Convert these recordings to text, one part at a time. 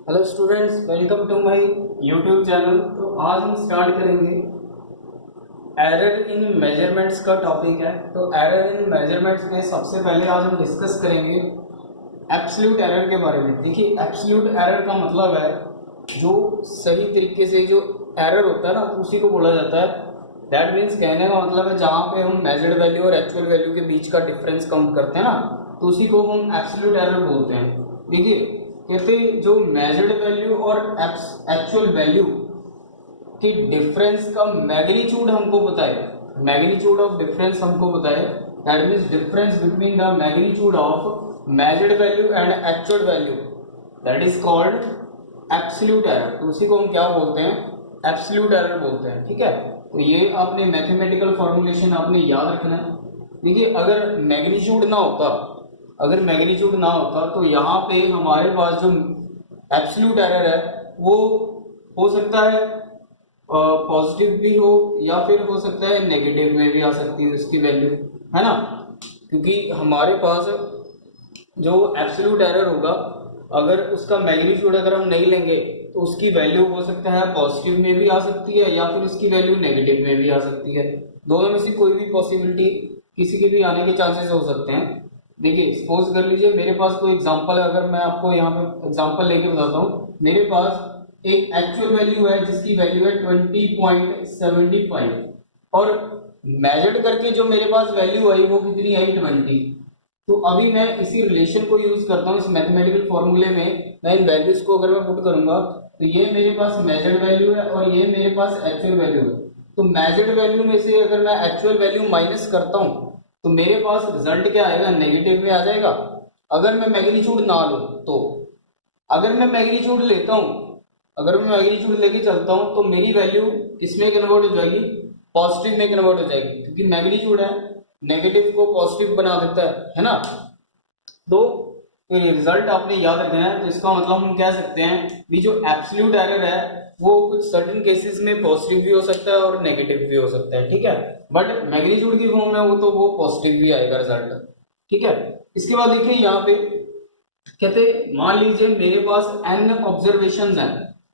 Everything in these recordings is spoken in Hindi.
Hello students, welcome to my YouTube channel. तो आज हम स्टार्ट करेंगे एरर इन मेजरमेंट्स का टॉपिक है। तो एरर इन मेजरमेंट्स में सबसे पहले आज हम डिस्कस करेंगे एब्सोल्यूट एरर के बारे में। देखिए, एब्सोल्यूट एरर का मतलब है जो सही तरीके से जो एरर होता है ना, तो उसी को बोला जाता है। दैट मीन्स कहने का मतलब है जहाँ पे हम मेजर्ड वैल्यू और एक्चुअल वैल्यू के बीच का डिफरेंस काउंट करते हैं ना, तो उसी को हम एब्सोल्यूट एरर बोलते हैं। देखिए, कहते जो मेजर्ड वैल्यू और एक्चुअल वैल्यू की डिफरेंस का मैग्नीट्यूड हमको बताए, मैग्नीट्यूड ऑफ डिफरेंस हमको बताए, that means difference between the magnitude of measured value and actual value, that is called absolute error. तो उसी को हम क्या बोलते हैं? एब्सोल्यूट एरर बोलते हैं। ठीक है, तो ये आपने मैथमेटिकल फॉर्मुलेशन आपने याद रखना है। देखिए, अगर मैग्नीट्यूड ना होता, अगर मैग्नीट्यूड ना होता तो यहाँ पे हमारे पास जो एब्सोल्यूट एरर है वो हो सकता है पॉजिटिव भी हो या फिर हो सकता है नेगेटिव में भी आ सकती है उसकी वैल्यू, है ना। क्योंकि हमारे पास जो एब्सोल्यूट एरर होगा, अगर उसका मैग्नीट्यूड अगर हम नहीं लेंगे तो उसकी वैल्यू हो सकता है पॉजिटिव में भी आ सकती है या फिर उसकी वैल्यू नेगेटिव में भी आ सकती है। दोनों में से कोई भी पॉसिबिलिटी किसी के भी आने के चांसेस हो सकते हैं। देखिए, सपोज कर लीजिए मेरे पास कोई एग्जांपल है, अगर मैं आपको यहाँ पे एग्जांपल लेके बताता हूँ। मेरे पास एक एक्चुअल वैल्यू है जिसकी वैल्यू है 20.75 और मेजर्ड करके जो मेरे पास वैल्यू आई वो कितनी आई? 20। तो अभी मैं इसी रिलेशन को यूज करता हूँ इस मैथमेटिकल फॉर्मूले में। मैं इन वैल्यूज को अगर मैं पुट करूंगा तो ये मेरे पास मेजर्ड वैल्यू है और ये मेरे पास एक्चुअल वैल्यू है। तो मेजर्ड वैल्यू में से अगर मैं एक्चुअल वैल्यू माइनस करता हूँ तो मेरे पास रिजल्ट क्या आएगा? नेगेटिव में आ जाएगा। अगर मैं मैग्नीट्यूड ना लूं तो, अगर मैं मैग्नीट्यूड लेता हूं, अगर मैं मैग्नीट्यूड लेके चलता हूं तो मेरी वैल्यू किसमें कन्वर्ट हो जाएगी? पॉजिटिव में कन्वर्ट हो जाएगी, क्योंकि मैग्नीट्यूड है, नेगेटिव को पॉजिटिव बना देता है ना। तो रिजल्ट आपने याद रखना है। तो इसका मतलब हम कह सकते हैं कि जो एब्सोल्यूट एरर है वो कुछ सर्टेन केसेस में पॉजिटिव भी हो सकता है और नेगेटिव भी हो सकता है। ठीक है, बट मैग्नीट्यूड की फॉर्म में वो तो वो पॉजिटिव भी आएगा रिजल्ट। ठीक है, इसके बाद देखिए यहाँ पे कहते मान लीजिए मेरे पास n ऑब्जर्वेशन है,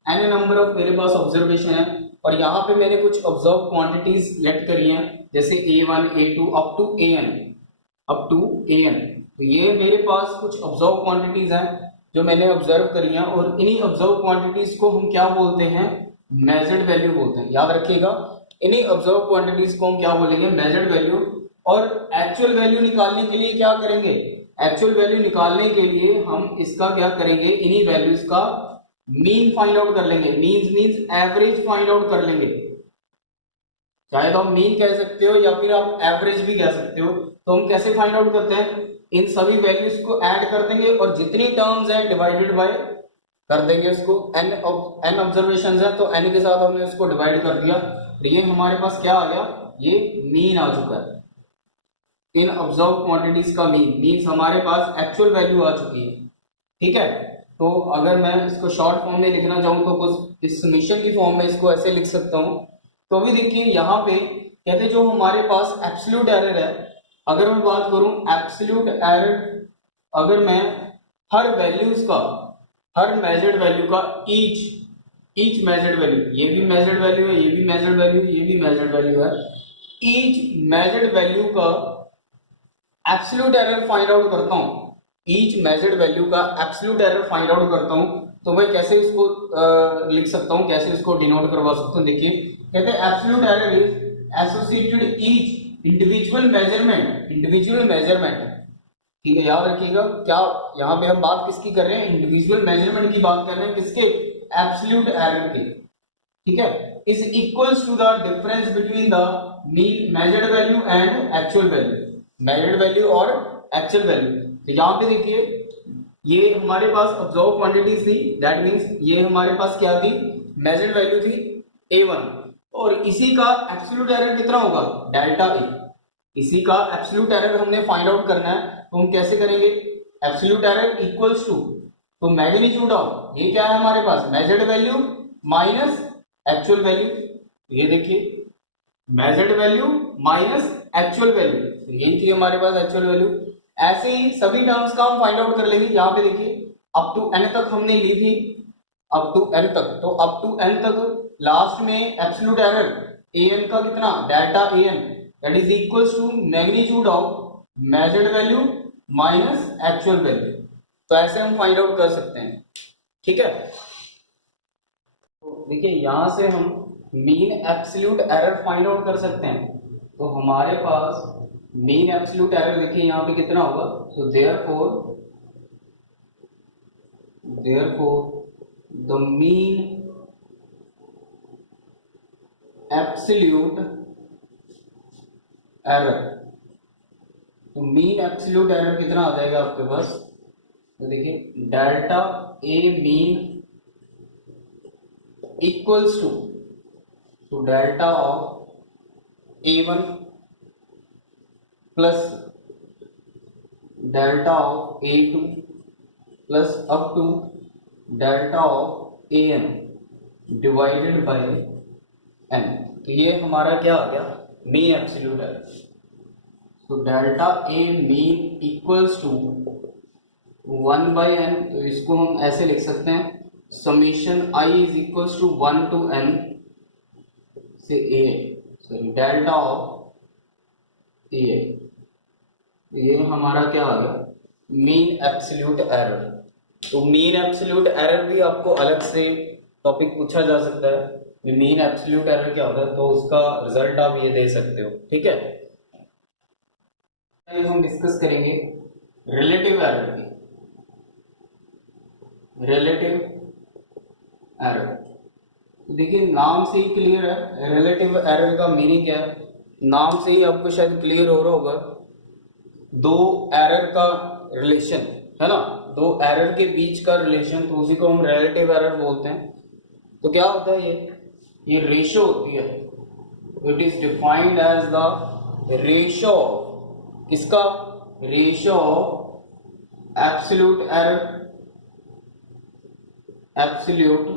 n नंबर ऑफ मेरे पास ऑब्जर्वेशन है और यहाँ पे मैंने कुछ ऑब्जर्व क्वांटिटीज लेट करी हैं, जैसे a1 a2 up to an, up to an। तो ये मेरे पास कुछ ऑब्जर्व क्वांटिटीज हैं जो मैंने ऑब्जर्व करी हैं और इन्हीं ऑब्जर्व क्वांटिटीज को हम क्या बोलते हैं? मेजर्ड वैल्यू बोलते हैं। याद रखिएगा, इन्हीं ऑब्जर्व क्वांटिटीज को हम क्या बोलेंगे? Measured value. और एक्चुअल वैल्यू निकालने के लिए क्या करेंगे? एक्चुअल वैल्यू निकालने के लिए हम इसका क्या करेंगे? इन्हीं वैल्यूज का मीन फाइंड आउट कर लेंगे। मीन्स एवरेज फाइंड आउट कर लेंगे। चाहे तो आप मीन कह सकते हो या फिर आप एवरेज भी कह सकते हो। तो हम कैसे फाइंड आउट करते हैं? इन सभी वैल्यूज को ऐड कर देंगे और जितनी टर्म्स है डिवाइडेड बाय कर देंगे उसको। एन ऑब्जर्वेशन है तो एन के साथ हमने उसको डिवाइड कर दिया, तो ये हमारे पास क्या आ गया? ये मीन आ चुका है। इन ऑब्जर्व क्वांटिटीज का मीन मीन्स हमारे पास एक्चुअल वैल्यू आ चुकी है। ठीक है, तो अगर मैं इसको शॉर्ट फॉर्म में लिखना चाहूँ तो कुछ इस समीशन की फॉर्म में इसको ऐसे लिख सकता हूँ। तो अभी देखिए यहाँ पे कहते जो हमारे पास एब्सोल्यूट एरर है, अगर मैं बात करूं एब्सोल्यूट एरर, अगर मैं हर वैल्यूज का, हर मेजर्ड वैल्यू का ईच मेजर्ड वैल्यू, ये भी मेजर्ड वैल्यू है, ये भी मेजर्ड वैल्यू, ये भी मेजर्ड वैल्यू है, ईच मेजर्ड वैल्यू का एब्सोल्यूट एरर फाइंड आउट करता हूं, ईच मेजर्ड वैल्यू का एब्सोल्यूट एरर फाइंड आउट करता हूं, तो मैं कैसे इसको लिख सकता हूं, कैसे इसको डिनोट करवा सकता हूं? देखिए, कहते हैं absolute error is associated each individual measurement, individual measurement. ठीक है, याद रखिएगा, क्या यहाँ पे हम बात किसकी कर रहे हैं? इंडिविजुअल मेजरमेंट की बात कर रहे हैं। किसके? एब्सोल्यूट एरर की। ठीक है, is equals to the difference between the mean measured value and actual value, measured value और एक्चुअल वैल्यू। तो यहाँ पे देखिए, ये हमारे पास ऑब्जर्व क्वांटिटीज थी, दैट मींस ये हमारे पास क्या थी? मेजर्ड वैल्यू थी a1 और इसी का एब्सोल्यूट एरर कितना होगा? Delta A. इसी का एब्सोल्यूट एरर हमने फाइंड आउट करना है, तो हम कैसे करेंगे? एब्सोल्यूट एरर इक्वल्स टू, तो मैग्नीट्यूड ऑफ, ये क्या है हमारे पास? Measured value minus actual value. ये देखिए, measured value minus actual value, तो यही थी हमारे पास एक्चुअल वैल्यू। ऐसे ही सभी टर्म्स का हम फाइंड आउट कर लेंगे। यहाँ पे देखिए, अप टू n तक हमने ली थी, अप टू एन तक, तो अप टू एन तक लास्ट में एब्सोल्यूट एरर ए एन का कितना, delta A N that is equals to magnitude of measured value minus actual value. तो ऐसे हम फाइंड आउट कर सकते हैं, ठीक है। तो देखिए यहां से हम mean absolute error find out कर सकते हैं। तो हमारे पास मीन एब्सोल्यूट एरर देखिए यहाँ पे कितना होगा, तो therefore the mean absolute error, तो मीन एब्सोल्यूट एरर कितना आ जाएगा आपके पास, तो देखिए delta A mean equals to delta of A one plus delta of A two plus up to delta of A N divided by N. तो ये हमारा क्या आ गया, मीन एब्सोल्यूट एरर। तो delta A mean equals to 1 by N, तो इसको हम ऐसे लिख सकते हैं summation I is equals to 1 to N से A, sorry delta of A. ये हमारा क्या आ गया, मीन एब्सोल्यूट एरर। तो मीन एब्सोल्यूट एरर भी आपको अलग से टॉपिक पूछा जा सकता है, मीन एब्सोल्यूट एरर क्या होता है, तो उसका रिजल्ट आप ये दे सकते हो, ठीक है। हम डिस्कस करेंगे रिलेटिव एरर की, रिलेटिव एरर। तो देखिए नाम से ही क्लियर है रिलेटिव एरर का मीनिंग क्या है, नाम से ही आपको शायद क्लियर हो रहा होगा। दो एरर का रिलेशन है ना, दो एरर के बीच का रिलेशन, तो उसी को हम रिलेटिव एरर बोलते हैं। तो क्या होता है ये रेशो होती है, it is defined as the ratio of, किसका, ratio of absolute error, absolute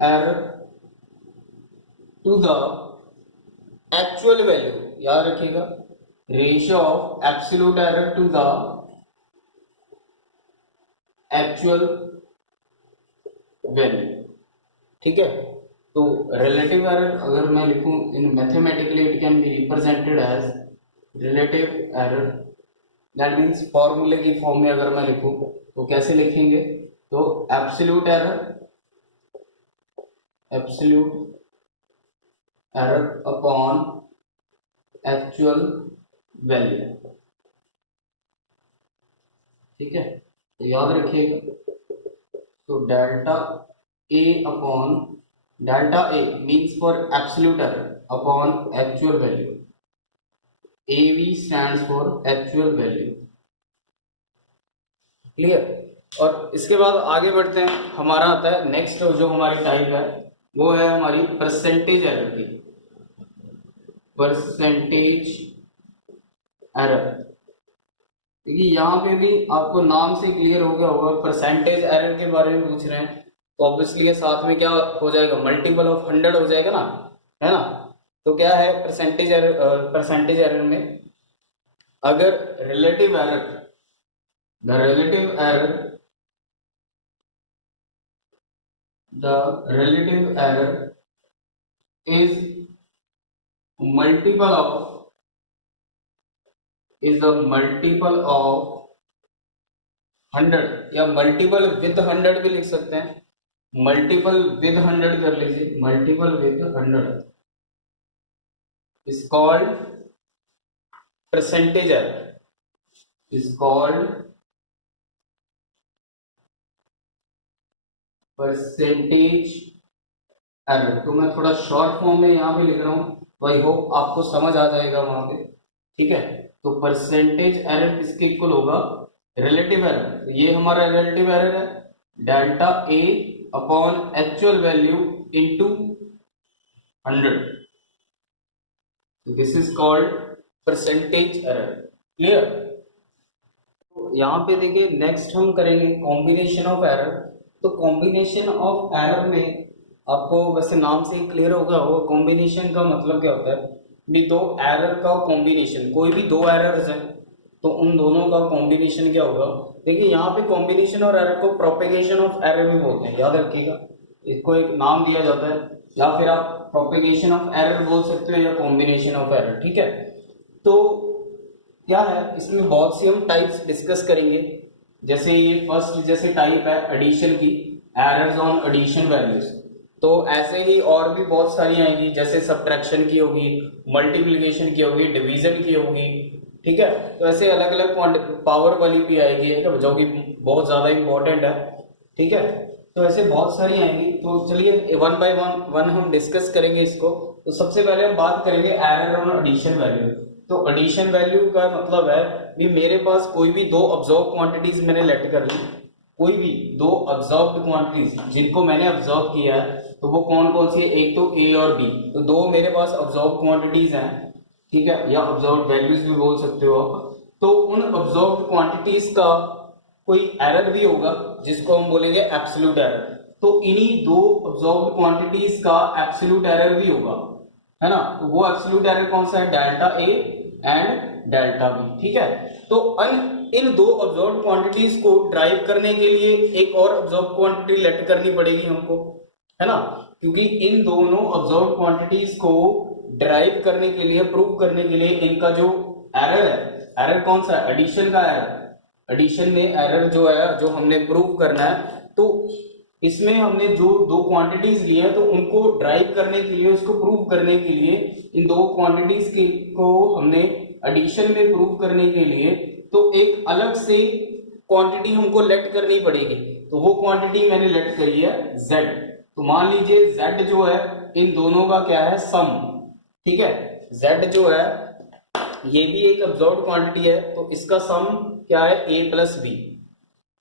error to the actual value, याद रखिएगा, ratio of absolute error to the actual value, ठीक है। तो रिलेटिव एरर अगर मैं लिखूं in mathematically it can be represented as relative error, that means फॉर्मूले की फॉर्म में अगर मैं लिखूं तो कैसे लिखेंगे, तो absolute error, absolute error upon actual value, ठीक है। तो याद रखिएगा, तो delta A upon delta A means for absolute error upon actual value, AV stands for actual value, clear. और इसके बाद आगे बढ़ते हैं, हमारा आता है नेक्स्ट जो हमारी टाइप है वो है हमारी परसेंटेज एरर की, परसेंटेज एरर। देखिए यहाँ पे भी आपको नाम से क्लियर हो गया होगा, परसेंटेज एरर के बारे में पूछ रहे हैं, तो ऑब्वियसली साथ में क्या हो जाएगा, मल्टीपल ऑफ 100 हो जाएगा ना, है ना। तो क्या है परसेंटेज एरर, परसेंटेज एरर में अगर relative error, the relative error, the relative error is multiple of, is the multiple of 100, या मल्टीपल विद 100 भी लिख सकते हैं, मल्टीपल विद 100 कर लीजिए, multiple with 100 is called percentage error, is called percentage error. तो मैं थोड़ा शॉर्ट फॉर्म में यहाँ पे लिख रहा हूँ, तो आई होप आपको समझ आ जाएगा वहां पे, ठीक है। तो परसेंटेज एरर किसके इक्वल होगा, रिलेटिव एरर। तो ये हमारा रिलेटिव एरर है, delta A upon actual value into 100, this is called percentage error, clear. तो यहाँ पे देखिए नेक्स्ट हम करेंगे कॉम्बिनेशन ऑफ एरर। तो कॉम्बिनेशन ऑफ एरर में आपको वैसे नाम से ही क्लियर होगा, वो कॉम्बिनेशन का मतलब क्या होता है, भी दो एरर का कॉम्बिनेशन, कोई भी दो एरर्स हैं तो उन दोनों का कॉम्बिनेशन क्या होगा, देखिए यहाँ पे कॉम्बिनेशन और एरर को प्रोपेगेशन ऑफ एरर भी बोलते हैं, याद रखिएगा, इसको एक नाम दिया जाता है, या फिर आप प्रोपेगेशन ऑफ एरर बोल सकते हो या कॉम्बिनेशन ऑफ एरर, ठीक है। तो क्या है, इसमें बहुत सी हम टाइप्स डिस्कस करेंगे। जैसे ये फर्स्ट जैसे टाइप है एडिशन की, एरर्स ऑन एडिशन वैल्यूज, तो ऐसे ही और भी बहुत सारी आएंगी, जैसे सब्ट्रैक्शन की होगी, मल्टीप्लिकेशन की होगी, डिवीजन की होगी, ठीक है। तो ऐसे अलग अलग पावर वाली भी आएगी, जो कि बहुत ज्यादा इंपॉर्टेंट है, ठीक है। तो ऐसे बहुत सारी आएंगी, तो चलिए वन बाय वन हम डिस्कस करेंगे इसको। तो सबसे पहले हम बात करेंगे एरर ऑन एडिशन वैल्यू। तो एडिशन वैल्यू का मतलब है भी मेरे पास कोई भी दो ऑब्जर्व क्वांटिटीज मैंने लेट कर ली, कोई भी दो ऑब्जर्व्ड क्वांटिटीज जिनको मैंने ऑब्जर्व किया है, तो वो कौन कौन सी है, एक तो ए और बी, तो दो मेरे पास ऑब्जर्व क्वांटिटीज हैं, ठीक है, या ऑब्जर्व वैल्यूज भी बोल सकते हो आप। तो उन ऑब्जर्व क्वांटिटीज का कोई एरर भी होगा जिसको हम बोलेंगे एब्सोल्यूट एरर। तो इन्हीं दो ऑब्जर्व क्वांटिटीज का एब्सोल्यूट एरर भी होगा, है ना। तो वो एब्सोल्यूट एरर कौन सा है, delta A and delta B, ठीक है। तो इन दो ऑब्जर्व क्वांटिटीज को ड्राइव करने के लिए एक और ऑब्जर्व क्वांटिटी लेट करनी पड़ेगी हमको, है ना, क्योंकि इन दोनों ऑब्जर्व क्वांटिटीज को ड्राइव करने के लिए, प्रूव करने के लिए इनका जो एरर है, एरर कौन सा है, एडिशन का एरर, एडिशन में एरर जो है जो हमने प्रूव करना है, तो इसमें हमने जो दो क्वांटिटीज लिए हैं, तो उनको ड्राइव करने के लिए, उसको प्रूव करने के लिए, इन दो क्वांटिटीज को हमने एडिशन में प्रूव करने के लिए तो एक अलग से क्वांटिटी हमको लेट करनी पड़ेगी। तो वो क्वांटिटी मैंने लेट करी है z। तो मान लीजिए z जो है इन दोनों का क्या है, सम, ठीक है। z जो है ये भी एक ऑब्जर्व्ड क्वांटिटी है, तो इसका सम क्या है, a प्लस बी,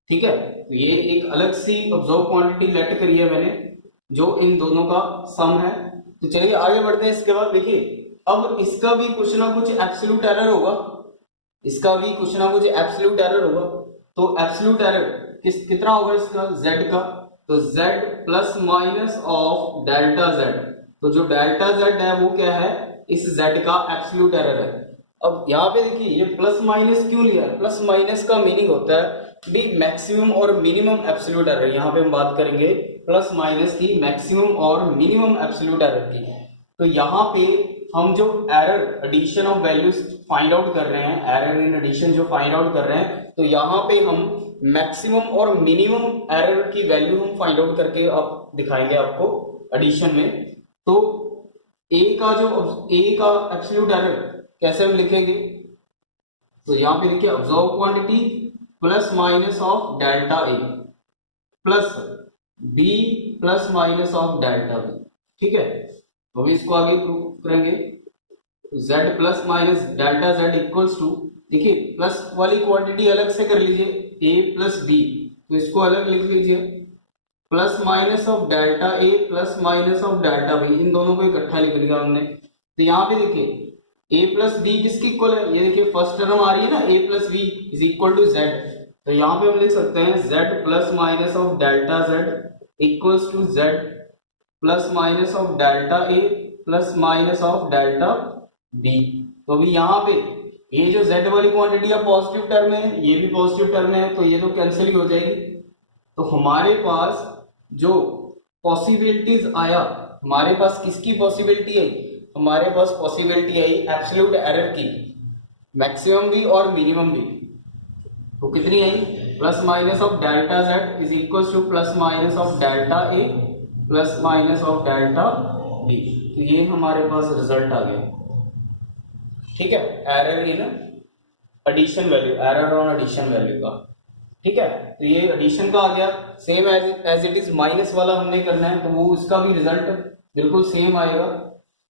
ठीक है। तो ये एक अलग सी ऑब्जर्व क्वांटिटी लेट करी है मैंने, जो इन दोनों का सम है। तो चलिए आगे बढ़ते हैं। इसके बाद देखिए, अब इसका भी कुछ ना कुछ एब्सोल्यूट एरर होगा, इसका भी कुछ ना कुछ एब्सोल्यूट एरर होगा। तो एब्सोल्यूट एरर कितना होगा इसका, z का, तो z plus minus of delta z। तो जो डेल्टा z है वो क्या है, इस z का एब्सोल्यूट एरर है। अब यहाँ पे देखिए ये प्लस माइनस क्यों लिया, प्लस माइनस का मीनिंग होता है दी मैक्सिमम और मिनिमम एब्सोल्यूट एरर। यहाँ पे हम बात करेंगे प्लस माइनस की मैक्सिमम और मिनिमम एब्सोल्यूट एरर की। तो यहाँ पे हम जो error addition of values find out कर रहे हैं, एरर इन एडिशन जो फाइंड आउट कर रहे हैं, तो यहाँ पे हम मैक्सिमम और मिनिमम एरर की वैल्यू हम फाइंड आउट करके अब दिखाएंगे आपको एडिशन में। तो a का एब्सोल्यूट एरर कैसे हम लिखेंगे, तो यहाँ पे देखिए observe quantity plus minus of delta A plus b plus minus of delta b, ठीक है। तो अभी इसको आगे प्रूव करेंगे। z plus minus delta z equals to, देखिए प्लस वाली क्वांटिटी अलग से कर लीजिए, a प्लस बी, तो इसको अलग लिख लीजिए, plus minus of delta a plus minus of delta b, इन दोनों को इकट्ठा लिख लिया हमने। तो यहाँ पे देखिए a प्लस बी किसकी इक्वल है, ये देखिए फर्स्ट टर्म आ रही है ना, a plus B is equal to z। तो यहाँ पे हम लिख सकते हैं z plus minus of delta z equals to z plus minus of delta a plus minus of delta b। तो अभी यहाँ पे ये जो z वाली क्वांटिटी है पॉजिटिव टर्म है, ये भी पॉजिटिव टर्म है, तो ये तो कैंसिल ही हो जाएगी। तो हमारे पास जो पॉसिबिलिटीज आया, हमारे पास किसकी पॉसिबिलिटी आई, हमारे पास पॉसिबिलिटी आई एब्सोल्यूट एरर की, मैक्सिमम भी और मिनिमम भी। तो कितनी आई, plus minus of delta z is equal to plus minus of delta a plus minus of delta b। तो ये हमारे पास रिजल्ट आ गया, ठीक है, error in addition value, error on addition value का, ठीक है। तो ये एडिशन का आ गया। Same as it is minus वाला हमने करना है, तो वो उसका भी रिजल्ट बिल्कुल सेम आएगा।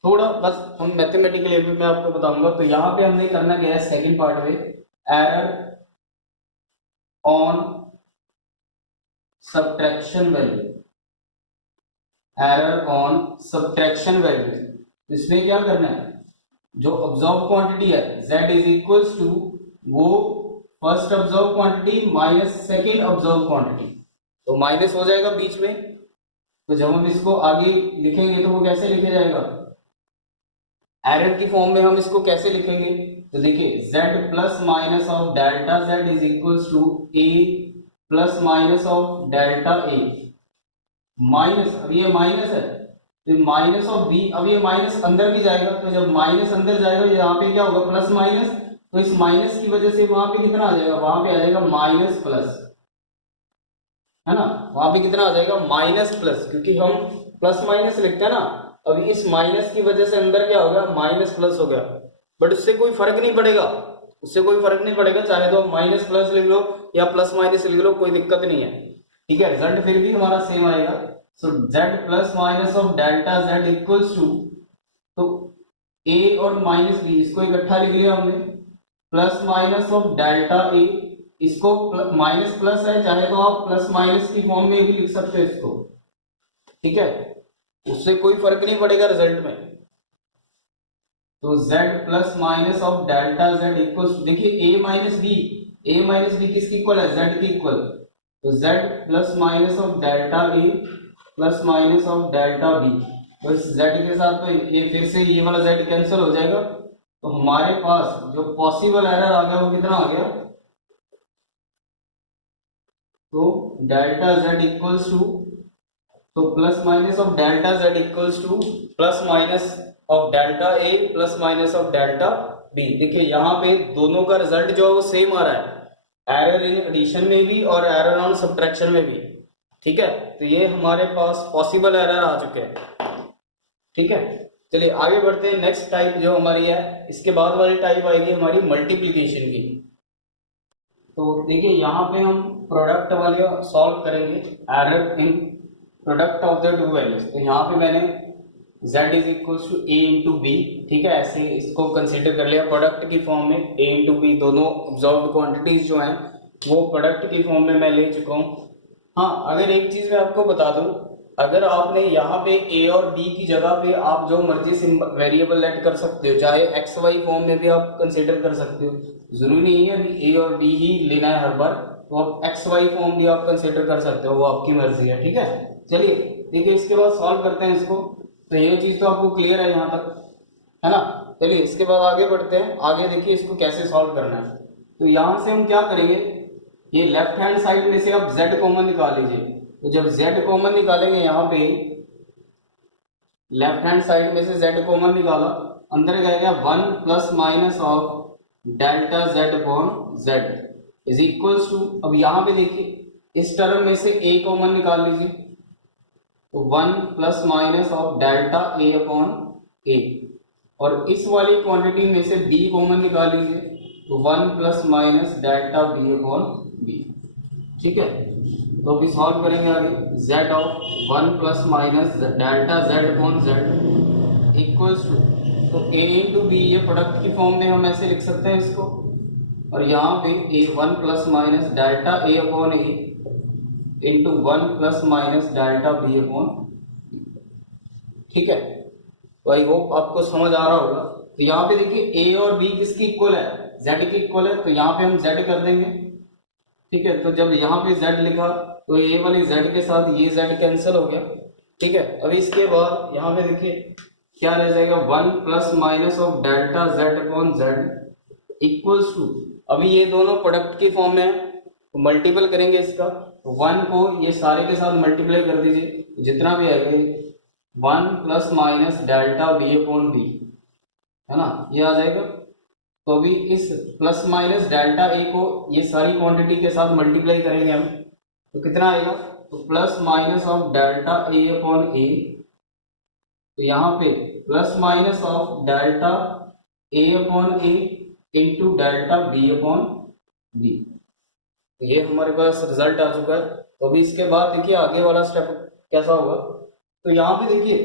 थोड़ा बस हम मैथमेटिकली भी मैं आपको बताऊंगा। तो यहाँ पे हमने करना क्या है, सेकंड पार्ट में error on subtraction value, error on subtraction value. इसमें क्या करना है, जो ऑब्जर्व क्वांटिटी है z इज इक्वल्स टू वो first observe quantity minus second observe quantity, तो माइनस हो जाएगा बीच में। तो जब हम इसको आगे लिखेंगे तो वो कैसे लिखा जाएगा, एरर की फॉर्म में हम इसको कैसे लिखेंगे, तो देखिए z plus minus of delta z is equals to a plus minus of delta a minus, अब ये माइनस है तो माइनस ऑफ b, अब ये माइनस अंदर भी जाएगा, तो जब माइनस अंदर जाएगा यहाँ पे क्या होगा प्लस माइनस, तो इस माइनस की वजह से वहां पे कितना आ जाएगा, वहां पे आ जाएगा माइनस प्लस, है ना, वहां पे कितना आ जाएगा माइनस प्लस, क्योंकि हम प्लस माइनस लिखते हैं ना, अब इस माइनस की वजह से अंदर क्या हो गया माइनस प्लस हो गया, बट उससे कोई फर्क नहीं पड़ेगा, उससे कोई फर्क नहीं पड़ेगा, चाहे तो माइनस प्लस लिख लो या प्लस माइनस लिख लो, कोई दिक्कत नहीं है, ठीक है, रिजल्ट फिर भी हमारा सेम आएगा। So z plus minus of delta z equals to, तो a और माइनस b इसको इकट्ठा लिख लिया हमने, plus minus of delta a, इसको माइनस प्लस है, चाहे तो आप प्लस माइनस की फॉर्म में भी लिख सकते हो इसको, ठीक है, उससे कोई फर्क नहीं पड़ेगा रिजल्ट में। तो z plus minus of delta z equals, देखिए a माइनस बी किसकी इक्वल है, z की इक्वल, तो z plus minus of delta a plus minus of delta b, तो इस z के साथ तो ये फिर से ये वाला z कैंसिल हो जाएगा, तो हमारे पास जो पॉसिबल एरर आ गया वो कितना आ गया, तो डेल्टा z इक्वल्स टू, तो plus minus of delta z equals to plus minus of delta a plus minus of delta b। देखिए यहाँ पे दोनों का रिजल्ट जो है वो सेम आ रहा है, एरर इन एडिशन में भी और एरर ऑन सब्ट्रैक्शन में भी, ठीक है, तो ये हमारे पास पॉसिबल एरर आ चुके हैं, ठीक है। चलिए आगे बढ़ते हैं, नेक्स्ट टाइप जो हमारी है, इसके बाद वाली टाइप आएगी हमारी मल्टीप्लीकेशन की। तो देखिए यहाँ पे हम प्रोडक्ट वाले सॉल्व करेंगे, error in product of the two values, तो यहाँ पे मैंने z is equal to a into B, ठीक है, ऐसे इसको कंसीडर कर लिया प्रोडक्ट की फॉर्म में, a इंटू बी दोनों ऑब्जर्व्ड क्वांटिटीज जो हैं वो प्रोडक्ट की फॉर्म में मैं ले चुका हूँ। हाँ, अगर एक चीज मैं आपको बता दूं, अगर आपने यहाँ पे a और b की जगह पे आप जो मर्जी वेरिएबल लेट कर सकते हो, चाहे एक्स वाई फॉर्म में भी आप कंसीडर कर सकते हो, जरूरी नहीं है अभी a और b ही लेना है हर बार, तो आप एक्स वाई फॉर्म भी आप कंसीडर कर सकते हो, वो आपकी मर्जी है, ठीक है। चलिए देखिए इसके बाद सॉल्व करते हैं इसको, तो ये चीज तो आपको क्लियर है यहाँ तक, है ना। चलिए इसके बाद आगे बढ़ते हैं, आगे देखिए इसको कैसे सॉल्व करना है। तो यहाँ से हम क्या करेंगे, ये लेफ्ट हैंड साइड में से आप z कॉमन निकाल लीजिए, तो जब z कॉमन निकालेंगे यहाँ पे लेफ्ट हैंड साइड में से z कॉमन निकाला, अंदर जाएगा 1 plus minus of delta z upon z is equals to, अब यहाँ पे देखिए इस टर्म में से a कॉमन निकाल लीजिए, तो 1 plus minus of delta a upon a, और इस वाली क्वांटिटी में से b कॉमन निकाल लीजिए, तो 1 plus minus delta b upon b, ठीक है। तो अभी सॉल्व करेंगे आगे, z of 1 plus minus delta z upon z equals to, तो a इंटू बी, ये प्रोडक्ट की फॉर्म में हम ऐसे लिख सकते हैं इसको, और यहाँ पे a 1 plus minus delta a upon a into 1 plus minus delta B upon, ठीक है। तो आई होप आपको समझ आ रहा होगा। तो यहाँ पे देखिए a और b किसकी इक्वल है, z की इक्वल है, तो यहाँ पे हम z कर देंगे, ठीक है। तो जब यहाँ पे z लिखा तो a वाली z के साथ ये z कैंसिल हो गया, ठीक है। अभी इसके बाद यहाँ पे देखिए क्या रह जाएगा, 1 plus minus of delta z upon z equals to, अभी ये दोनों प्रोडक्ट की फॉर्म में है, तो मल्टीपल करेंगे इसका, तो 1 को ये सारे के साथ मल्टीप्लाई कर दीजिए, जितना भी आएगा 1 plus minus delta B upon B, है ना, ये आ जाएगा। तो अभी इस प्लस माइनस डेल्टा ए को ये सारी क्वांटिटी के साथ मल्टीप्लाई करेंगे हम, तो कितना आएगा, तो plus minus of delta A upon A, तो यहाँ पे plus minus of delta A upon A into delta B upon B, ये हमारे पास रिजल्ट आ चुका है। तो अभी इसके बाद देखिए आगे वाला स्टेप कैसा होगा। तो यहाँ पे देखिए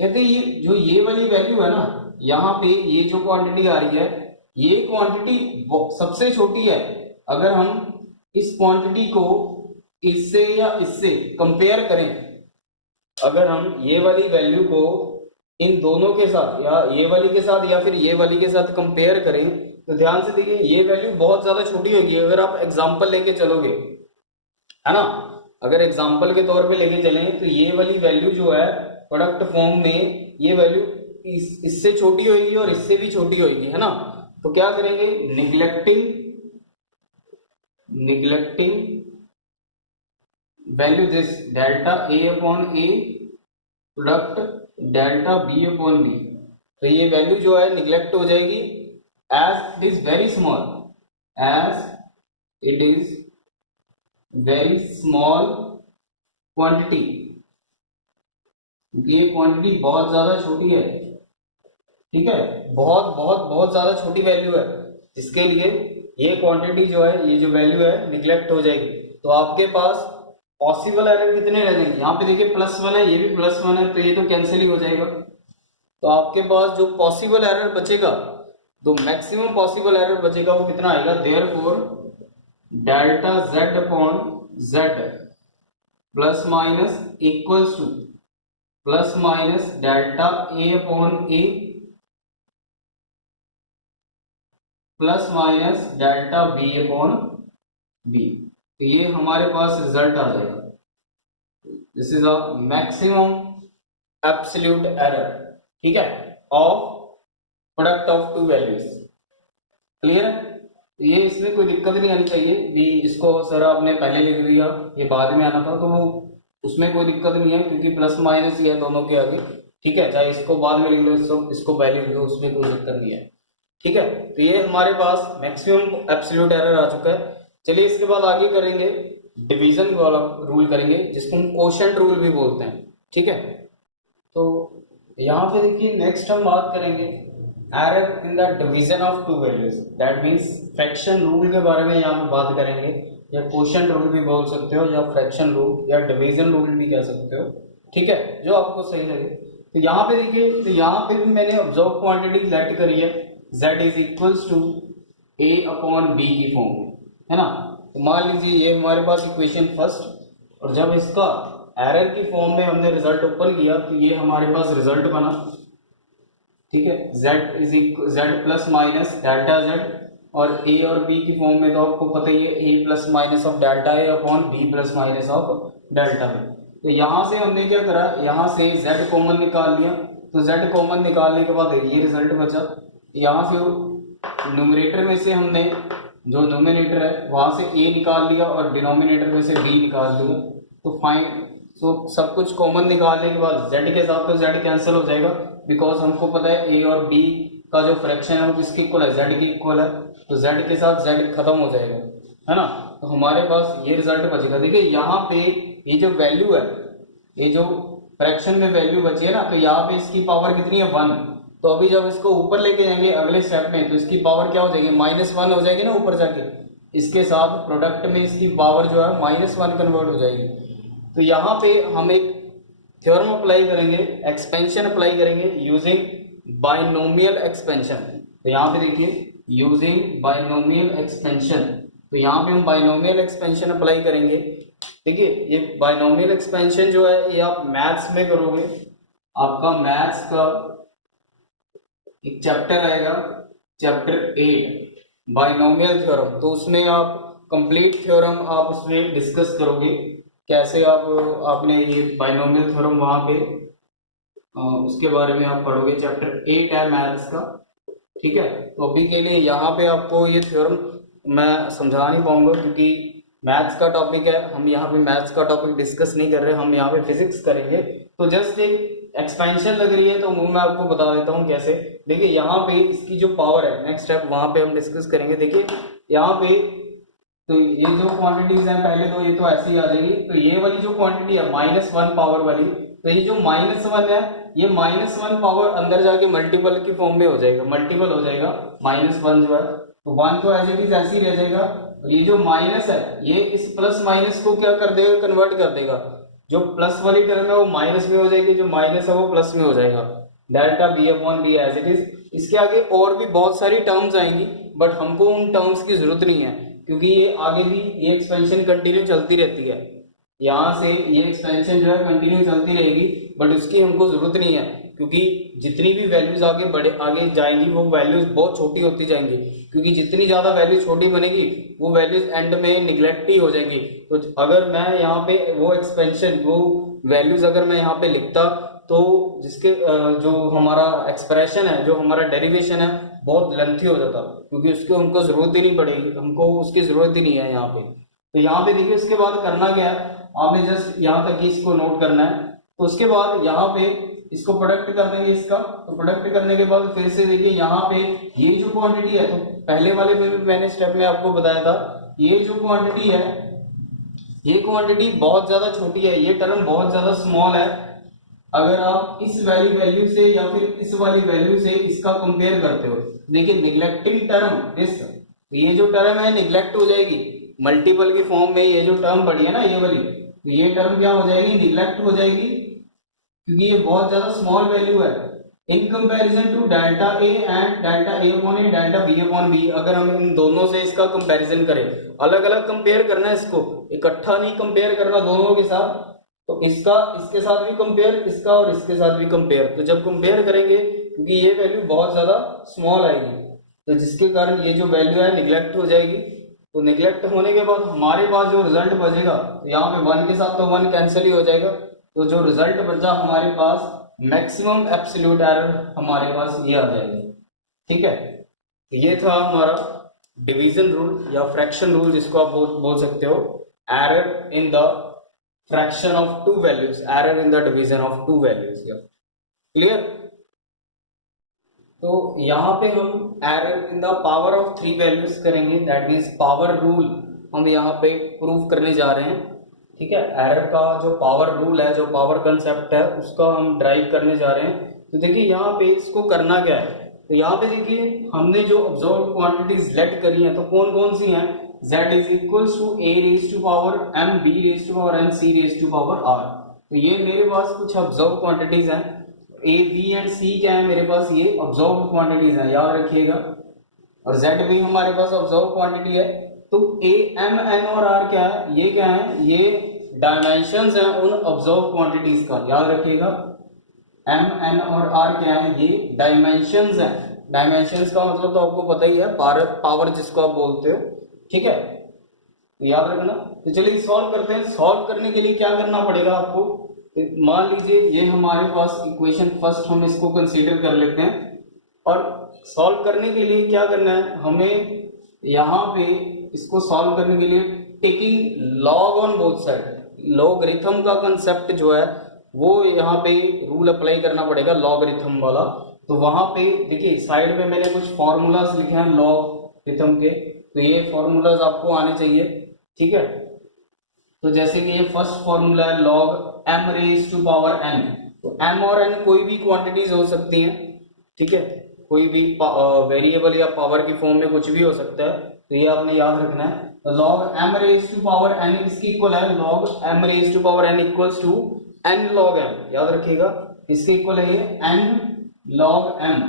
कहते ये जो ये वाली वैल्यू है ना, यहाँ पे ये जो क्वांटिटी आ रही है, ये क्वांटिटी सबसे छोटी है। अगर हम इस क्वांटिटी को इससे या इससे कंपेयर करें, अगर हम ये वाली वैल्यू को इन दोनों के साथ या ये वाली के साथ या फिर ये वाली के साथ कंपेयर करें, तो ध्यान से देखिए ये वैल्यू बहुत ज्यादा छोटी होगी अगर आप एग्जांपल लेके चलोगे, है ना। अगर एग्जांपल के तौर पे लेके चलें तो ये वाली वैल्यू जो है प्रोडक्ट फॉर्म में, ये वैल्यू इससे छोटी होगी और इससे भी छोटी होगी, है ना। तो क्या करेंगे, neglecting value this delta A upon A product delta B upon B. तो ये वैल्यू जो है निगलेक्ट हो जाएगी as it is very small, as it is very small quantity, क्योंकि ये क्वांटिटी बहुत ज्यादा छोटी है, ठीक है, बहुत बहुत बहुत ज्यादा छोटी वैल्यू है, इसके लिए ये क्वांटिटी जो है, ये जो वैल्यू है निगलेक्ट हो जाएगी। तो आपके पास पॉसिबल एरर कितने रह जाएंगे, यहाँ पे देखिए +1 है, ये भी +1 है, तो ये तो कैंसिल ही हो जाएगा। तो आपके पास जो पॉसिबल एरर बचेगा, तो मैक्सिमम पॉसिबल एरर बचेगा वो कितना आएगा, therefore delta z upon z plus minus equals to plus minus delta a upon a plus minus delta b upon b। तो ये हमारे पास रिजल्ट आ जाएगा, this is a maximum absolute error, ठीक है, of product of to values. Clear है, तो ये इसमें कोई दिक्कत नहीं आनी चाहिए भी, इसको सर आपने पहले लिख दिया, ये बाद में आना था, तो उसमें कोई दिक्कत नहीं है, क्योंकि प्लस माइनस ये है दोनों के आगे, ठीक है, चाहे इसको बाद में लिख लो, इसको पहले लिख लो, उसमें कोई दिक्कत नहीं है, ठीक है। तो ये हमारे पास मैक्सिमम एब्सोल्यूट एरर आ चुका है। चलिए इसके बाद आगे करेंगे डिवीजन वाला रूल करेंगे, जिसको हम कोशेंट रूल भी बोलते हैं, ठीक है। तो यहाँ पे देखिए नेक्स्ट हम बात करेंगे error in the division of to values, that means fraction rule के बारे में यहाँ पे बात करेंगे, या कोशेंट रूल भी बोल सकते हो, या फ्रैक्शन रूल, या डिवीजन रूल भी कह सकते हो, ठीक है, जो आपको सही लगे। तो यहाँ पे देखिए, तो यहाँ पे भी मैंने ऑब्जर्व क्वांटिटी लेट करी है, z is equals to a upon b की फॉर्म में, है ना। तो मान लीजिए ये हमारे पास इक्वेशन फर्स्ट, और जब इसका एरर की फॉर्म में हमने रिजल्ट ओपन किया तो ये हमारे पास रिजल्ट बना, ठीक है, z plus minus delta z, और a और b की फॉर्म में तो आपको पता ही है a plus minus of delta a upon b plus minus of delta b। तो यहाँ से हमने क्या करा, यहाँ से z कॉमन निकाल लिया, तो z कॉमन निकालने के बाद ये रिजल्ट बचा। यहाँ से न्यूमरेटर में से हमने जो नोमिनेटर है वहां से a निकाल लिया, और डिनोमिनेटर में से b निकाल लिया, तो फाइन, तो सब कुछ कॉमन निकालने के बाद z के साथ तो z कैंसिल हो जाएगा, बिकॉज हमको पता है a और b का जो फ्रैक्शन है वो किसके इक्वल है, z के इक्वल है, तो z के साथ z खत्म हो जाएगा, है ना। तो हमारे पास ये रिजल्ट बचेगा। देखिए यहाँ पे ये जो वैल्यू है, ये जो फ्रैक्शन में वैल्यू बची है ना, तो यहाँ पे इसकी पावर कितनी है, 1। तो अभी जब इसको ऊपर लेके जाएंगे अगले स्टेप में, तो इसकी पावर क्या हो जाएगी, -1 हो जाएगी ना ऊपर जाके, इसके साथ प्रोडक्ट में इसकी पावर जो है -1 कन्वर्ट हो जाएगी। तो यहाँ पे हम एक थ्योरम अप्लाई करेंगे, एक्सपेंशन अप्लाई करेंगे यूजिंग बाइनोमियल एक्सपेंशन। तो यहाँ पे देखिए यूजिंग बाइनोमियल एक्सपेंशन, तो यहाँ पे हम बाइनोमियल एक्सपेंशन अप्लाई करेंगे। देखिए ये बाइनोमियल एक्सपेंशन जो है ये आप मैथ्स में करोगे, आपका मैथ्स का एक चैप्टर आएगा, चैप्टर 8 बाइनोमियल थ्योरम, तो उसमें आप कंप्लीट थ्योरम आप उसमें डिस्कस करोगे, कैसे आपने ये बाइनोमियल थ्योरम वहां पे उसके बारे में आप पढ़ोगे, चैप्टर 8 है मैथ्स का, ठीक है। तो अभी के लिए यहाँ पे आपको ये थ्योरम मैं समझा नहीं पाऊंगा, क्योंकि मैथ्स का टॉपिक है, हम यहाँ पे मैथ्स का टॉपिक डिस्कस नहीं कर रहे, हम यहाँ पे फिजिक्स करेंगे। तो जस्ट एक एक्सपेंशन लग रही है, तो मैं आपको बता देता हूँ कैसे। देखिए यहाँ पे इसकी जो पावर है, नेक्स्ट स्टेप वहां पे हम डिस्कस करेंगे। देखिए यहाँ पे तो ये जो क्वांटिटीज हैं, पहले तो ये तो ऐसे ही आ जाएगी, तो ये वाली जो क्वांटिटी है -1 पावर वाली, तो ये जो -1 है, ये -1 पावर अंदर जाके मल्टीपल की फॉर्म में हो जाएगा, मल्टीपल हो जाएगा -1 जो है, तो 1 तो एज इट इज ऐसे ही रह जाएगा, और ये जो माइनस है ये इस प्लस माइनस को क्या कर देगा, कन्वर्ट कर देगा, जो प्लस वाली टर्म है वो माइनस में हो जाएगी, जो माइनस है वो प्लस में हो जाएगा, delta b upon b as it is. इसके आगे और भी बहुत सारी टर्म्स आएंगी, बट हमको उन टर्म्स की जरूरत नहीं है, क्योंकि ये आगे भी ये एक्सपेंशन कंटिन्यू चलती रहती है, यहाँ से ये एक्सपेंशन जो है कंटिन्यू चलती रहेगी, बट उसकी हमको जरूरत नहीं है, क्योंकि जितनी भी वैल्यूज आगे जाएंगी वो वैल्यूज बहुत छोटी होती जाएंगी, क्योंकि जितनी ज्यादा वैल्यू छोटी बनेगी वो वैल्यूज एंड में निगलेक्ट ही हो जाएंगी। तो अगर मैं यहाँ पे वो एक्सपेंशन वो वैल्यूज अगर मैं यहाँ पे लिखता तो जिसके जो हमारा एक्सप्रेशन है, जो हमारा डेरिवेशन है, बहुत लेंथी हो जाता, क्योंकि उसको हमको जरूरत ही नहीं पड़ेगी, हमको उसकी जरूरत ही नहीं है यहाँ पे। तो यहाँ पे देखिए उसके बाद करना क्या है, आपने जस्ट यहाँ तक इसको नोट करना है। तो उसके बाद यहाँ पे इसको प्रोडक्ट कर देंगे इसका। तो प्रोडक्ट करने के बाद फिर से देखिए यहाँ पे ये जो क्वांटिटी है, तो पहले वाले में भी मैंने स्टेप में आपको बताया था, ये जो क्वांटिटी है ये क्वांटिटी बहुत ज्यादा छोटी है, ये टर्म बहुत ज्यादा स्मॉल है। अगर आप इस वाली वैल्यू से या फिर इस वाली वैल्यू से इसका कंपेयर करते हो, देखिए निग्लेक्टिंग टर्म दिस, ये जो टर्म है निग्लेक्ट हो जाएगी मल्टीपल की फॉर्म में। ये जो टर्म पड़ी है ना ये वाली, तो ये टर्म क्या हो जाएगी, निग्लेक्ट हो जाएगी, क्योंकि ये बहुत ज्यादा स्मॉल वैल्यू है in comparison to delta A and delta A upon A delta B upon B. अगर हम इन दोनों से इसका कंपैरिजन करें, अलग अलग कंपेयर करना है इसको, इकट्ठा नहीं कंपेयर करना दोनों के साथ। तो इसका इसके साथ भी कंपेयर, इसका और इसके साथ भी कंपेयर। तो जब कंपेयर करेंगे, क्योंकि ये वैल्यू बहुत ज्यादा स्मॉल आएगी, तो जिसके कारण ये जो वैल्यू है निग्लेक्ट हो जाएगी। तो निग्लेक्ट होने के बाद हमारे पास जो रिजल्ट बचेगा, तो यहाँ पे 1 के साथ तो 1 कैंसिल ही हो जाएगा। तो जो रिजल्ट बचा हमारे पास मैक्सिमम एब्सोल्यूट एरर हमारे पास ये आ जाएगा। ठीक है, तो ये था हमारा डिवीजन रूल या फ्रैक्शन रूल, जिसको आप बोल सकते हो error in the fraction of to values, error in the division of to values. Clear? तो यहाँ पे हम error in the power of 3 values करेंगे, दैट मीन्स पावर रूल हम यहाँ पे प्रूव करने जा रहे हैं। ठीक है, एरर का जो पावर रूल है, जो पावर कंसेप्ट है, उसका हम ड्राइव करने जा रहे हैं। तो देखिए यहाँ पे इसको करना क्या है, तो यहाँ पे देखिए हमने जो ऑब्जर्व क्वांटिटीज लेट करी हैं, तो कौन कौन सी हैं, z is equals to a raise to power m, b raise to power n, c raise to power r। तो ये मेरे पास कुछ ऑब्जर्व क्वांटिटीज हैं, a, b एंड c क्या है मेरे पास, ये ऑब्जर्व क्वांटिटीज हैं, याद रखिएगा। और z भी हमारे पास ऑब्जर्व क्वांटिटी है। तो a, m, n और r क्या है, ये क्या है, ये डायमेंशंस हैं उन ऑब्जर्व क्वांटिटीज का, याद रखिएगा। m, n और r क्या है, ये डायमेंशंस हैं। डायमेंशंस का मतलब तो आपको पता ही है, पावर जिसको आप बोलते हो। ठीक है, याद रखना। तो चलिए सॉल्व करते हैं। सॉल्व करने के लिए क्या करना पड़ेगा आपको, मान लीजिए ये हमारे पास इक्वेशन फर्स्ट, हम इसको कंसीडर कर लेते हैं। और सॉल्व करने के लिए क्या करना है, हमें यहाँ पे इसको सॉल्व करने के लिए taking log on both side, logarithm का कंसेप्ट जो है वो यहाँ पे रूल अप्लाई करना पड़ेगा, लॉगरिथम वाला। तो वहां पे देखिए साइड में मैंने कुछ फॉर्मूलाज लिखे हैं लॉगरिथम के, तो ये फॉर्मूलाज आपको आने चाहिए। ठीक है, तो जैसे कि ये फर्स्ट फॉर्मूला है log m raise to power n। तो m और n कोई भी क्वांटिटीज हो सकती हैं। ठीक है, कोई भी वेरिएबल या पावर की फॉर्म में कुछ भी हो सकता है, तो ये आपने याद रखना है। तो log m raise to power n इसकी इक्वल है, log m raise to power n equals to n log m, याद रखिएगा। इसके इक्वल है ये n log m।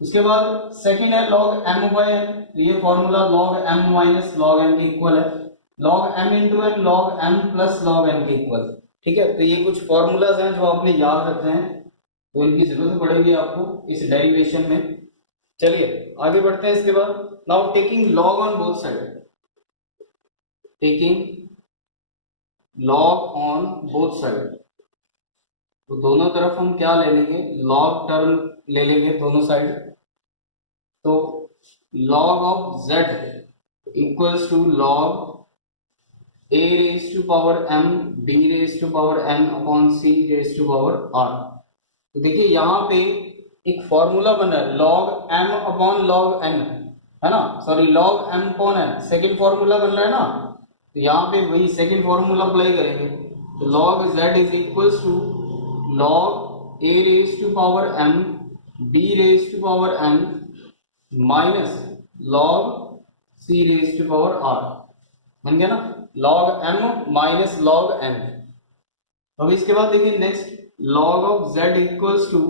उसके बाद सेकेंड है log m बाय n, तो ये formula log m minus log n के इक्वल है, log m into n log m plus log n के इक्वल। ठीक है, तो ये कुछ फॉर्मूलाज हैं जो आपने याद रखने हैं, तो इनकी जरूरत पड़ेगी आपको इस डेरिवेशन में। चलिए आगे बढ़ते हैं। इसके बाद now taking log on both side, taking log on both side, तो दोनों तरफ हम क्या ले लेंगे, लॉग टर्म ले लेंगे दोनों साइड। तो log of z equals to log a raise to power m, b raise to power n upon c raise to power r। तो देखिए यहाँ पे एक फॉर्मूला बना है log m upon log n, है ना, sorry log m upon n, second formula बन रहा है ना। तो यहाँ पे वही सेकेंड फॉर्मूला अप्लाई करेंगे। तो log z is equals to log a raise to power m, b raise to power n minus log c raise to power r। बन गया ना, log m minus log n। अब इसके बाद देखिए next log of z equals to,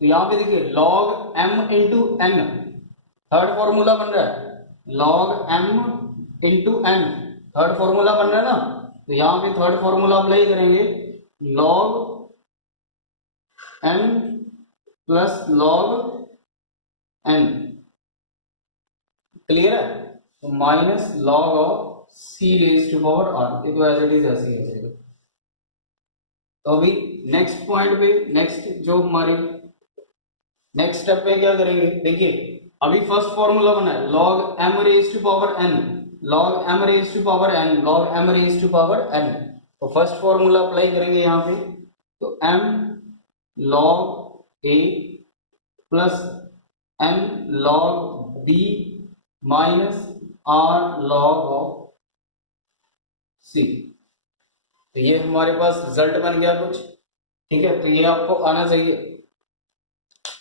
तो यहाँ पे देखिए log m into n, third formula बन रहा है, log m into n third formula बन रहा है ना। तो यहाँ पे थर्ड फॉर्मूला अप्लाई करेंगे, log m plus log n, clear है? तो minus log of c raise to power r, ये तो एज इट इज ऐसे ही रहेगा। तो अभी नेक्स्ट पॉइंट पे, नेक्स्ट जो हमारी नेक्स्ट स्टेप पे क्या करेंगे, देखिए अभी फर्स्ट फॉर्मूला बना है log m raise to power n, log m raise to power n, log m raise to power n। तो फर्स्ट फॉर्मूला अप्लाई करेंगे यहाँ पे, तो m log a plus n log b minus r log of c। तो ये हमारे पास रिजल्ट बन गया कुछ, ठीक है? तो ये आपको आना चाहिए।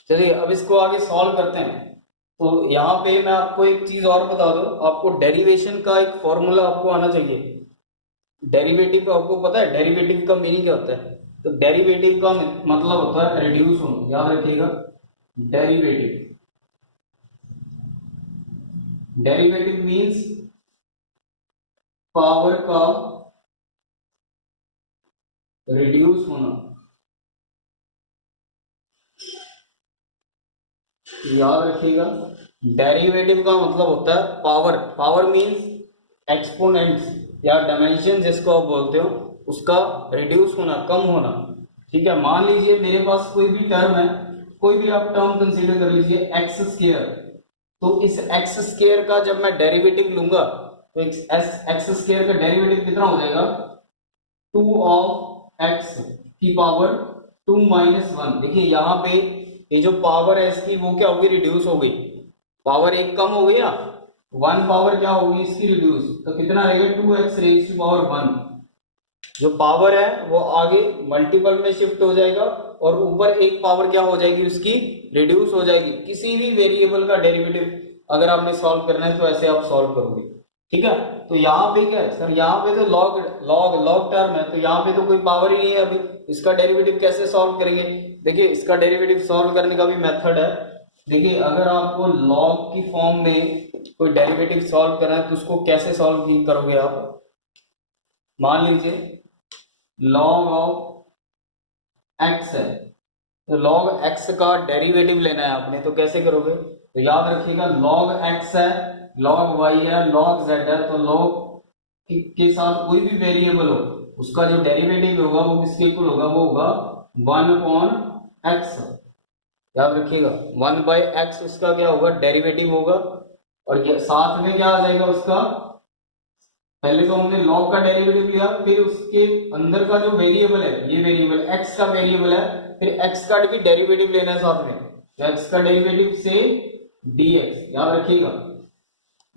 चलिए अब इसको आगे सॉल्व करते हैं। तो यहाँ पे मैं आपको एक चीज और बता दूं, आपको डेरिवेशन का एक फॉर्मूला आपको आना चाहिए। डेरिवेटिव का आपको पता है डेरिवेटिव का मीनिंग क्या होता है? तो डेरिवेटिव का मतलब होता है रिड्यूस होना, याद रखिएगा। डेरिवेटिव, डेरिवेटिव मीन्स पावर का रिड्यूस होना, याद रखिएगा। डेरिवेटिव का मतलब होता है पावर, पावर मीन्स एक्सपोनेंट्स या डायमेंशन जिसको आप बोलते हो, उसका रिड्यूस होना, कम होना, ठीक है? मान लीजिए मेरे पास कोई भी टर्म है, कोई भी आप टर्म कंसीडर कर लीजिए एक्स स्क्वायर, तो इस एक्स स्क्वायर का जब मैं डेरिवेटिव लूंगा तो एक्स स्क्वायर का डेरिवेटिव कितना हो जाएगा? 2 ऑफ एक्स की पावर 2 माइनस 1। देखिए यहाँ पे ये जो पावर है इसकी वो क्या होगी? रिड्यूस हो गई, पावर एक कम हो गया, 1 पावर क्या होगी इसकी? रिड्यूस। तो कितना रहेगा? 2x raise to power 1। जो पावर है वो आगे मल्टीपल में शिफ्ट हो जाएगा और ऊपर एक पावर क्या हो जाएगी उसकी? रिड्यूस हो जाएगी। किसी भी वेरिएबल का डेरिवेटिव अगर आपने सॉल्व करना है तो ऐसे आप सॉल्व करोगे, ठीक है? तो यहाँ पे क्या है सर, यहाँ पे तो लॉग लॉग लॉग टर्म है, तो यहाँ पे तो कोई पावर ही नहीं है अभी, इसका डेरिवेटिव कैसे सॉल्व करेंगे? देखिए इसका डेरिवेटिव सॉल्व करने का भी मेथड है। देखिए अगर आपको लॉग की फॉर्म में कोई डेरिवेटिव सॉल्व करना है तो उसको कैसे सॉल्व करोगे आप? मान लीजिए log ऑफ x है, तो log x का डेरिवेटिव लेना है आपने, तो कैसे करोगे? तो याद रखिएगा log x है, log y है, log z है, तो log के साथ कोई भी वेरिएबल हो उसका जो डेरिवेटिव होगा वो किसके इक्वल होगा? वो होगा 1/x। याद रखिएगा 1/x उसका क्या होगा? डेरिवेटिव होगा। और ये साथ में क्या आ जाएगा उसका? पहले तो हमने log का डेरिवेटिव लिया, फिर उसके अंदर का जो वेरिएबल है, ये वेरिएबल x का वेरिएबल है, फिर x का भी डेरिवेटिव लेना है साथ में, तो x का डेरिवेटिव से dx, याद रखिएगा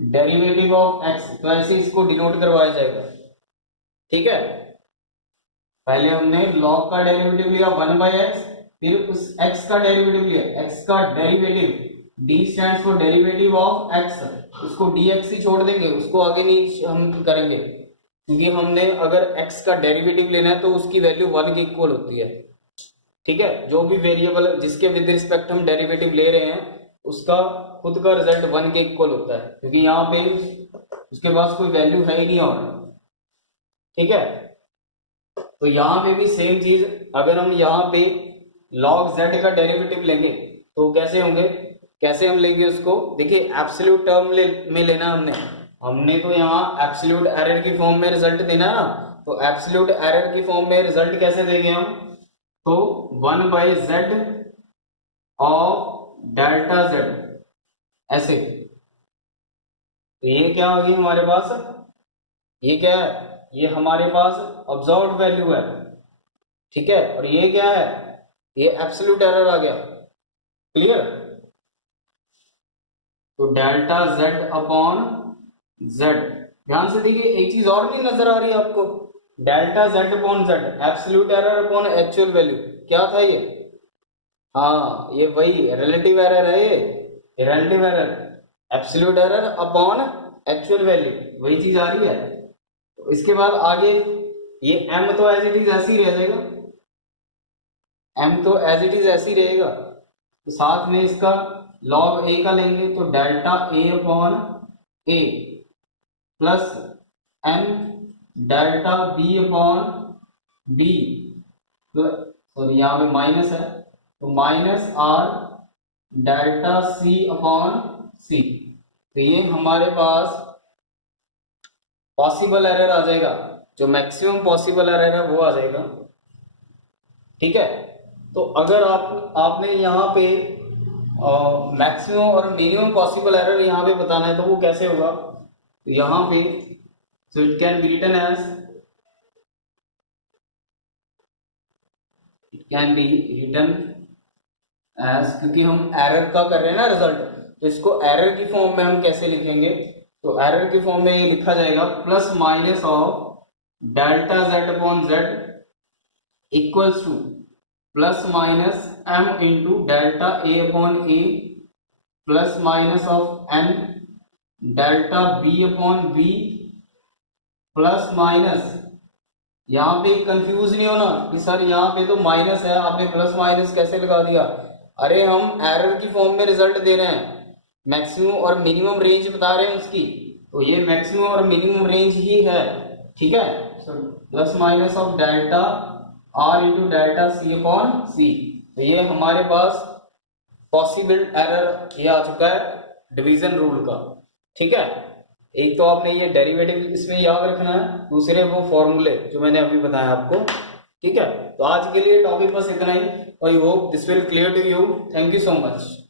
डेरिवेटिव ऑफ x। तो ऐसे इसको डिनोट करवाया जाएगा, ठीक है? पहले हमने log का डेरिवेटिव लिया 1/x, फिर उस x का डेरिवेटिव लिया, x का derivative, d stands for derivative of x, उसको dx ही छोड़ देंगे, उसको आगे नहीं हम करेंगे, क्योंकि हमने अगर x का डेरिवेटिव लेना है तो उसकी वैल्यू 1 के इक्वल होती है, ठीक है? जो भी वेरिएबल जिसके विद रिस्पेक्ट हम डेरिवेटिव ले रहे हैं उसका खुद का रिजल्ट 1 के इक्वल होता है, क्योंकि यहाँ पे उसके पास कोई वैल्यू है ही नहीं और, ठीक है? तो यहाँ पे भी सेम चीज, अगर हम यहाँ पे log z का डेरिवेटिव लेंगे तो कैसे होंगे? कैसे हम लेंगे उसको? देखिए एब्सोल्यूट टर्म में लेना हमने तो यहाँ एब्सोल्यूट एरर की फॉर्म में रिजल्ट देना है ना, तो एब्सोल्यूट एरर की फॉर्म में रिजल्ट कैसे देंगे हम? तो 1/z ऑफ डेल्टा z, ऐसे। तो ये क्या आ गई हमारे पास? ये क्या है? ये हमारे पास ऑब्जर्व्ड वैल्यू है, ठीक है? और ये क्या है? ये एब्सोल्यूट एरर आ गया, क्लियर? तो डेल्टा z अपॉन z, ध्यान से देखिए एक चीज और भी नजर आ रही है आपको, delta z upon z, absolute error upon actual value, क्या था ये? हाँ ये वही रिलेटिव एरर है, ये relative error, absolute error upon actual value, वही चीज आ रही है। तो इसके बाद आगे ये m तो एज इट इज ऐसे ही रह जाएगा, m तो एज इट इज ऐसे ही रहेगा, तो साथ में इसका log a का लेंगे तो delta a upon a plus n delta b upon b sorry यहाँ पे माइनस है, तो minus R delta C upon C. तो ये हमारे पास पॉसिबल एरर आ जाएगा, जो मैक्सिमम पॉसिबल एरर है वो आ जाएगा। ठीक है, तो अगर आपने यहाँ पे मैक्सिमम और मिनिमम पॉसिबल एरर यहाँ पे बताना है तो वो कैसे होगा, तो यहाँ पे so it can be written as, क्योंकि हम एरर का कर रहे हैं ना रिजल्ट, तो इसको एरर की फॉर्म में हम कैसे लिखेंगे, तो एरर की फॉर्म में ये लिखा जाएगा plus minus of delta Z upon Z equals to plus minus m into delta A upon A plus minus of n delta b upon b plus minus, यहाँ पे कंफ्यूज नहीं होना कि सर यहाँ पे तो माइनस है, आपने प्लस माइनस कैसे लगा दिया। अरे हम एरर की फॉर्म में रिजल्ट दे रहे हैं, मैक्सिमम और मिनिमम रेंज बता रहे हैं उसकी, तो ये मैक्सिमम और मिनिमम रेंज ही है। ठीक है, plus minus of delta R into delta C upon C. तो ये हमारे पास पॉसिबल एरर ये आ चुका है डिवीजन रूल का। ठीक है, एक तो आपने ये डेरिवेटिव इसमें याद रखना है, दूसरे वो फॉर्मूले जो मैंने अभी बताया आपको। ठीक है, तो आज के लिए टॉपिक बस इतना ही। I hope this will clear to you. Thank you so much.